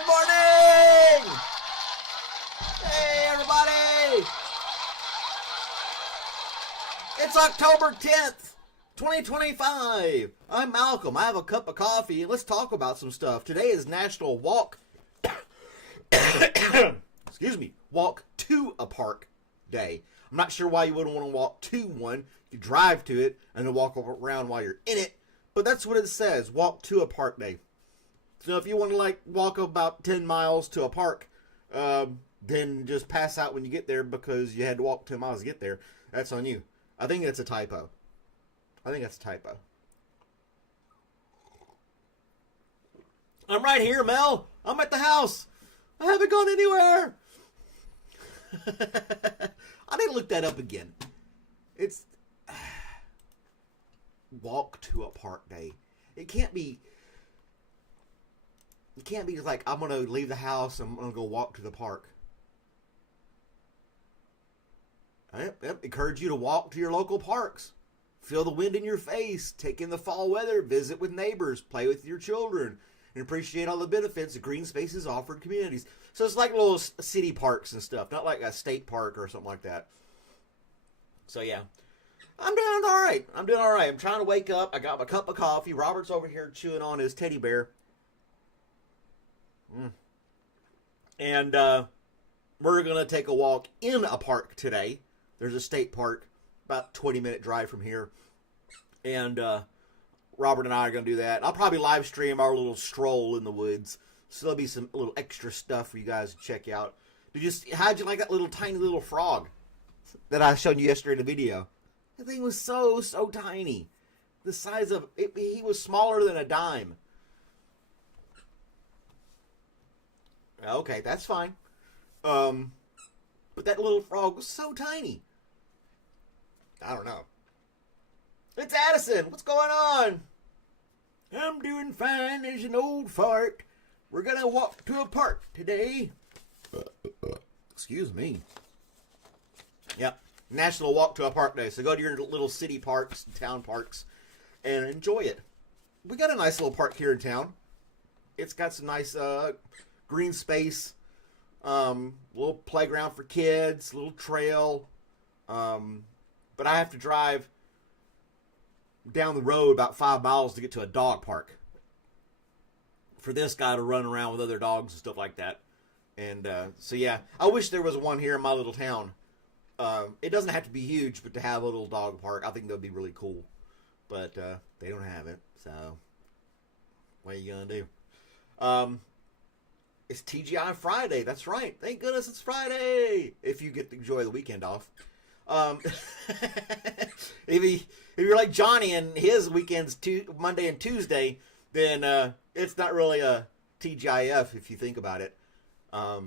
Good morning! Hey, everybody! It's October 10th, 2025. I'm Malcolm. I have a cup of coffee, and let's talk about some stuff. Today is National Walk... excuse me. Walk to a Park Day. I'm not sure why you wouldn't want to walk to one. You drive to it, and then walk around while you're in it. But that's what it says, Walk to a Park Day. So if you want to walk about 10 miles to a park, then just pass out when you get there because you had to walk 10 miles to get there. That's on you. I think that's a typo. I'm right here, Mel. I'm at the house. I haven't gone anywhere. I need to look that up again. It's walk to a park day. It can't be like, I'm going to leave the house and I'm going to go walk to the park. Yep. Encourage you to walk to your local parks. Feel the wind in your face. Take in the fall weather. Visit with neighbors. Play with your children. And appreciate all the benefits the green spaces offer in communities. So it's like little city parks and stuff. Not like a state park or something like that. So yeah. I'm doing all right. I'm trying to wake up. I got my cup of coffee. Robert's over here chewing on his teddy bear. And we're going to take a walk in a park today. There's a state park about 20-minute drive from here. And Robert and I are going to do that. I'll probably live stream our little stroll in the woods. So there'll be some little extra stuff for you guys to check out. How'd you like that little tiny little frog that I showed you yesterday in the video? The thing was so tiny. The size of it, he was smaller than a dime. Okay, that's fine. But that little frog was so tiny. I don't know. It's Addison. What's going on? I'm doing fine as an old fart. We're gonna walk to a park today. Excuse me. Yep. National Walk to a Park Day. So go to your little city parks, town parks, and enjoy it. We got a nice little park here in town. It's got some nice green space, little playground for kids, little trail. But I have to drive down the road about 5 miles to get to a dog park for this guy to run around with other dogs and stuff like that. And so yeah, I wish there was one here in my little town. It doesn't have to be huge, but to have a little dog park, I think that would be really cool. But they don't have it, so what are you gonna do? It's TGI Friday. That's right. Thank goodness it's Friday. If you get to enjoy the weekend off. If you're like Johnny and his weekends Monday and Tuesday, then it's not really a TGIF if you think about it. But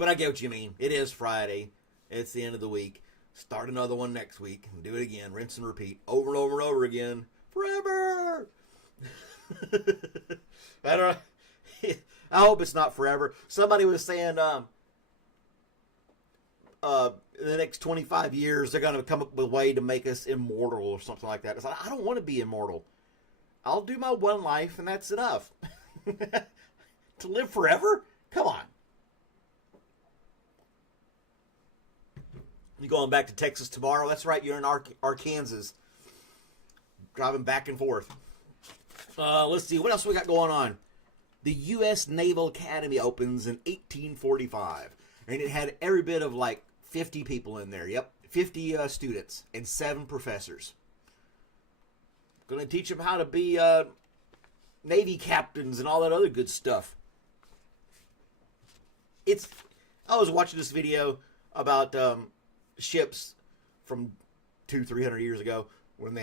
I get what you mean. It is Friday. It's the end of the week. Start another one next week and do it again. Rinse and repeat over and over and over again. Forever. I don't know. I hope it's not forever. Somebody was saying in the next 25 years they're going to come up with a way to make us immortal or something like that. It's like, I don't want to be immortal. I'll do my one life and that's enough. To live forever? Come on. You going back to Texas tomorrow? That's right, you're in Arkansas. Driving back and forth. Let's see, what else we got going on? The U.S. Naval Academy opens in 1845. And it had every bit of 50 people in there. Yep, 50 students and 7 professors. Going to teach them how to be Navy captains and all that other good stuff. I was watching this video about ships from 200-300 years ago when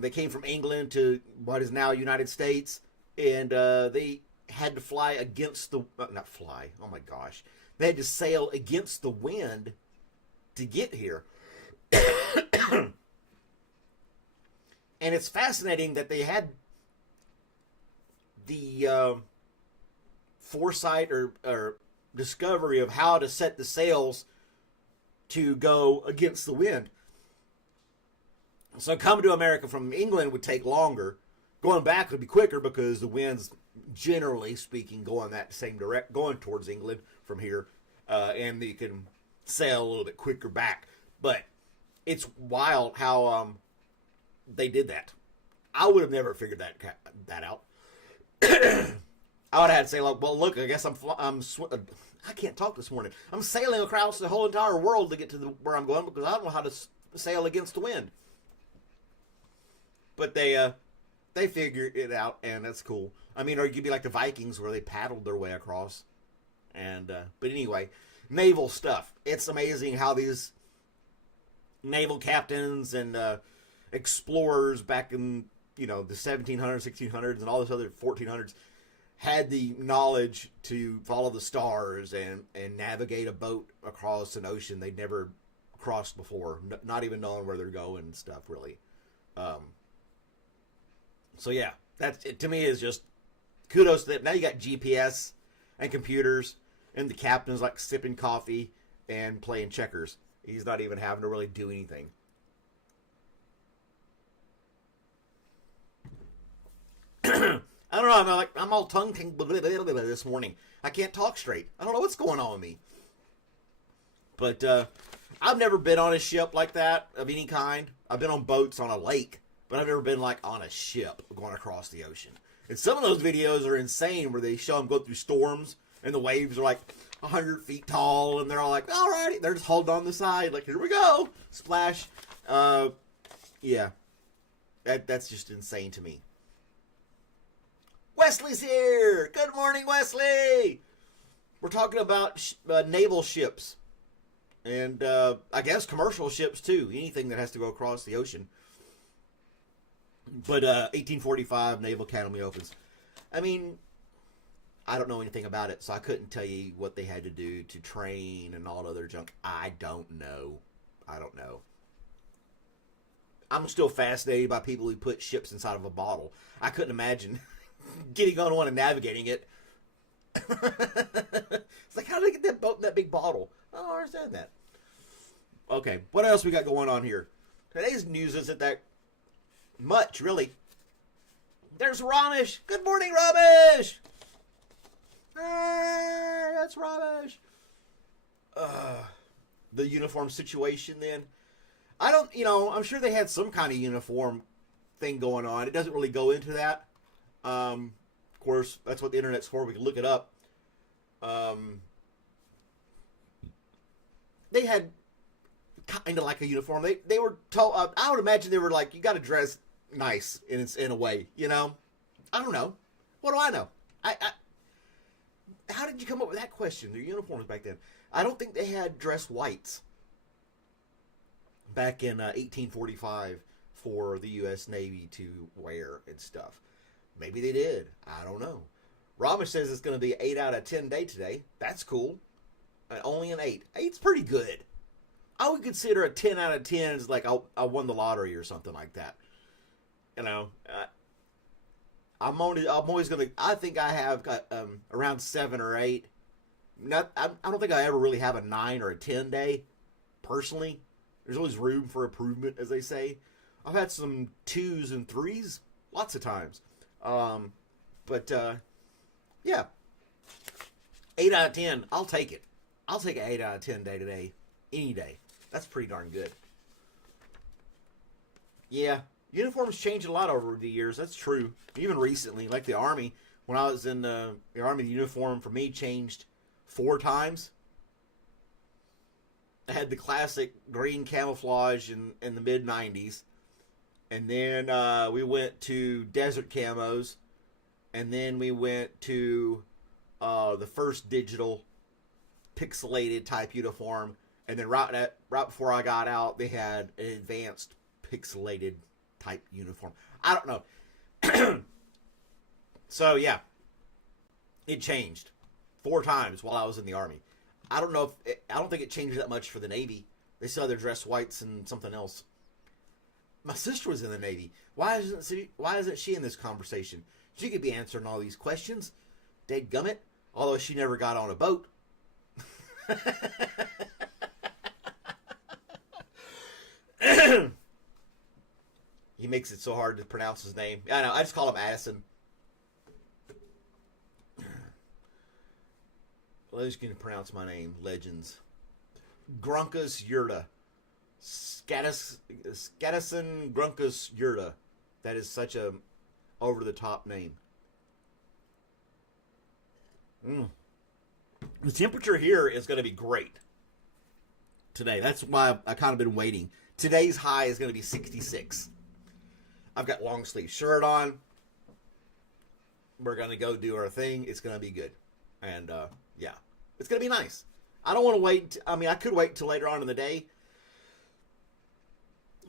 they came from England to what is now United States, and they had to fly against the not fly. Oh my gosh, they had to sail against the wind to get here. And it's fascinating that they had the foresight or discovery of how to set the sails to go against the wind. So coming to America from England would take longer Going back would be quicker because the wind's generally speaking going that same direct, going towards England from here, and you can sail a little bit quicker back. But it's wild how they did that. I would have never figured that out. I would have had to say, like, well, look, I guess I can't talk this morning. I'm sailing across the whole entire world to get to where I'm going because I don't know how to sail against the wind. But they figured it out, and that's cool. I mean, or you could be like the Vikings where they paddled their way across. And but anyway, naval stuff. It's amazing how these naval captains and explorers back in, the 1700s, 1600s, and all this other 1400s had the knowledge to follow the stars and navigate a boat across an ocean they'd never crossed before, not even knowing where they're going and stuff, really. So yeah, that to me is just kudos to them. Now you got GPS and computers, and the captain's like sipping coffee and playing checkers. He's not even having to really do anything. I don't know. I'm all tongue-tingled this morning. I can't talk straight. I don't know what's going on with me. But I've never been on a ship like that of any kind. I've been on boats on a lake, but I've never been like on a ship going across the ocean. And some of those videos are insane where they show them go through storms and the waves are like 100 feet tall and they're all like, alrighty, they're just holding on the side like, here we go, splash. Yeah, that's just insane to me. Wesley's here. Good morning, Wesley. We're talking about naval ships and I guess commercial ships too. Anything that has to go across the ocean. But 1845 Naval Academy opens. I mean, I don't know anything about it, so I couldn't tell you what they had to do to train and all other junk. I don't know. I'm still fascinated by people who put ships inside of a bottle. I couldn't imagine getting on one and navigating it. It's like, how did they get that boat in that big bottle? I don't understand that. Okay, what else we got going on here? Today's news isn't that much, really. There's Ramesh. Good morning, Ramesh. Hey, that's Ramesh. The uniform situation then. I don't, I'm sure they had some kind of uniform thing going on. It doesn't really go into that. Of course, that's what the internet's for. We can look it up. They had kind of like a uniform. They were told, I would imagine they were like, you got to dress nice in a way, I don't know. What do I know? How did you come up with that question? Their uniforms back then. I don't think they had dress whites back in 1845 for the U.S. Navy to wear and stuff. Maybe they did. I don't know. Ramesh says it's going to be an 8 out of 10 day today. That's cool. Only an 8. 8's pretty good. I would consider a 10 out of 10 is like I won the lottery or something like that. I'm always going to, I think I have got around 7 or 8. I don't think I ever really have a 9 or a 10 day, personally. There's always room for improvement, as they say. I've had some 2s and 3s lots of times. Yeah. 8 out of 10, I'll take it. I'll take an 8 out of 10 day today, any day. That's pretty darn good. Yeah, uniforms change a lot over the years. That's true. Even recently, like the Army, when I was in the Army, the uniform for me changed 4 times. I had the classic green camouflage in the mid-90s. And then we went to desert camos. And then we went to the first digital pixelated type uniform. And then right before I got out, they had an advanced pixelated type uniform. I don't know. So, yeah. It changed 4 times while I was in the Army. I don't know I don't think it changed that much for the Navy. They still had their dress whites and something else. My sister was in the Navy. Why isn't she in this conversation? She could be answering all these questions. Dadgummit. Although she never got on a boat. He makes it so hard to pronounce his name. I know. I just call him Addison. Well, who's going to pronounce my name? Legends. Grunkus Yurta. Scadison Grunkus Yurta. That is such a over-the-top name. The temperature here is going to be great today. That's why I kind of been waiting. Today's high is going to be 66. I've got long sleeve shirt on. We're going to go do our thing. It's going to be good. And, yeah. It's going to be nice. I don't want to wait. I mean, I could wait till later on in the day.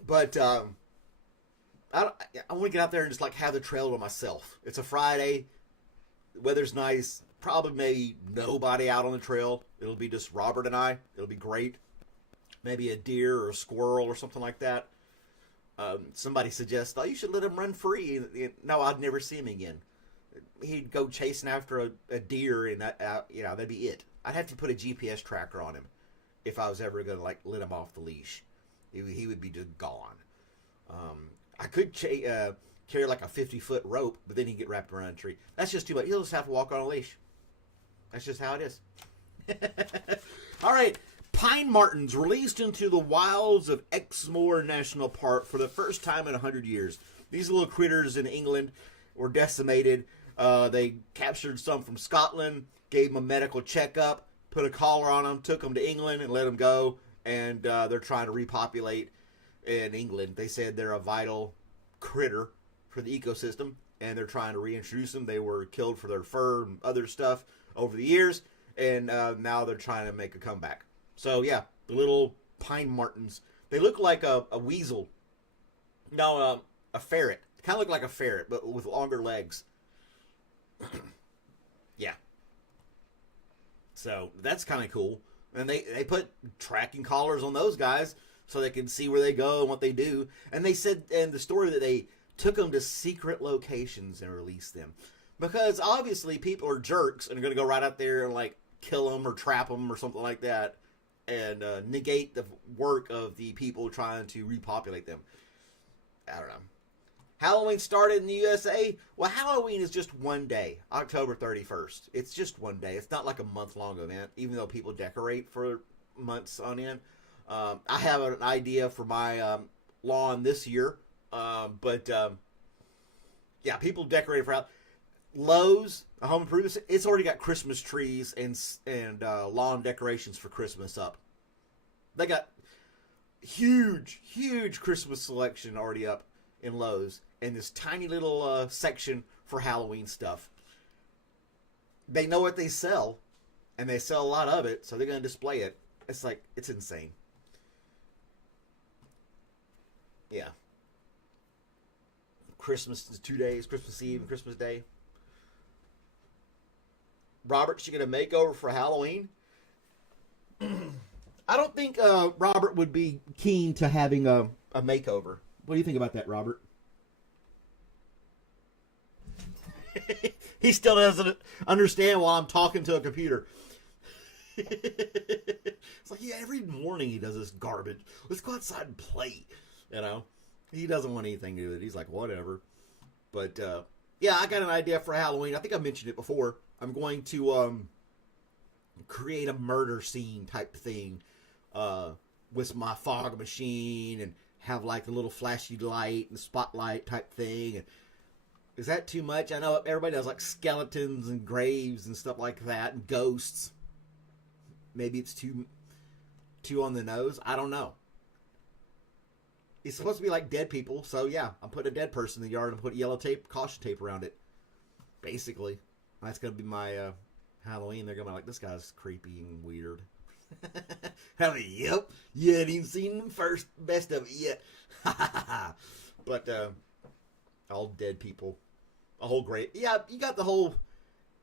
But, I want to get out there and just, like, have the trail to myself. It's a Friday. The weather's nice. Probably maybe nobody out on the trail. It'll be just Robert and I. It'll be great. Maybe a deer or a squirrel or something like that. Somebody suggests, oh, you should let him run free. No, I'd never see him again. He'd go chasing after a deer, and that'd be it. I'd have to put a GPS tracker on him if I was ever going to like let him off the leash. He would be just gone. I could carry like a 50-foot rope, but then he'd get wrapped around a tree. That's just too much. He'll just have to walk on a leash. That's just how it is. All right. Pine martens released into the wilds of Exmoor National Park for the first time in 100 years. These little critters in England were decimated. They captured some from Scotland, gave them a medical checkup, put a collar on them, took them to England and let them go. And they're trying to repopulate in England. They said they're a vital critter for the ecosystem, and they're trying to reintroduce them. They were killed for their fur and other stuff over the years, and now they're trying to make a comeback. So, yeah, the little pine martens. They look like a weasel. No, a ferret. They kind of look like a ferret, but with longer legs. Yeah. So, that's kind of cool. And they put tracking collars on those guys so they can see where they go and what they do. And they said in the story that they took them to secret locations and released them. Because obviously people are jerks and are going to go right out there and like kill them or trap them or something like that. And negate the work of the people trying to repopulate them. I don't know. Halloween started in the USA. Well, Halloween is just one day, October 31st. It's just one day. It's not like a month-long event, even though people decorate for months on end. I have an idea for my lawn this year. Yeah, people decorate for Lowe's, a home improvement. It's already got Christmas trees and lawn decorations for Christmas up. They got huge Christmas selection already up in Lowe's, and this tiny little section for Halloween stuff. They know what they sell, and they sell a lot of it, so they're going to display it. It's insane. Yeah. Christmas is 2 days, Christmas Eve and Christmas Day. Robert should get a makeover for Halloween. I don't think Robert would be keen to having a makeover. What do you think about that, Robert? He still doesn't understand while I'm talking to a computer. It's like, yeah, every morning he does this garbage. Let's go outside and play. You know? He doesn't want anything to do with it. He's like, whatever. But, yeah, I got an idea for Halloween. I think I mentioned it before. I'm going to create a murder scene type thing with my fog machine and have like a little flashy light and spotlight type thing. And is that too much? I know everybody does like skeletons and graves and stuff like that and ghosts. Maybe it's too on the nose. I don't know. It's supposed to be like dead people, so yeah, I'm putting a dead person in the yard and put yellow tape, caution tape around it. Basically. That's going to be my Halloween. They're going to be like, this guy's creepy and weird. I mean, yep. You hadn't even seen the best of it yet. But, all dead people. A whole grave. Yeah, you got the whole,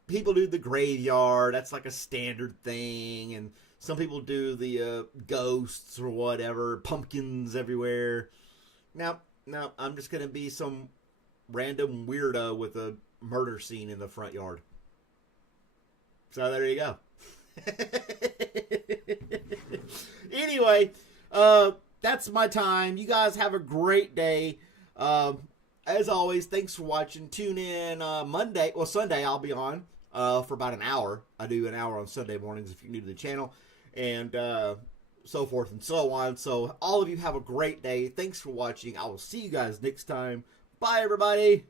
people do the graveyard. That's like a standard thing. And some people do the ghosts or whatever. Pumpkins everywhere. Now, I'm just going to be some random weirdo with a murder scene in the front yard. So there you go. Anyway, that's my time. You guys have a great day. As always, thanks for watching. Tune in Sunday I'll be on for about an hour. I do an hour on Sunday mornings if you're new to the channel, and so forth and so on. So all of you have a great day. Thanks for watching. I will see you guys next time. Bye, everybody.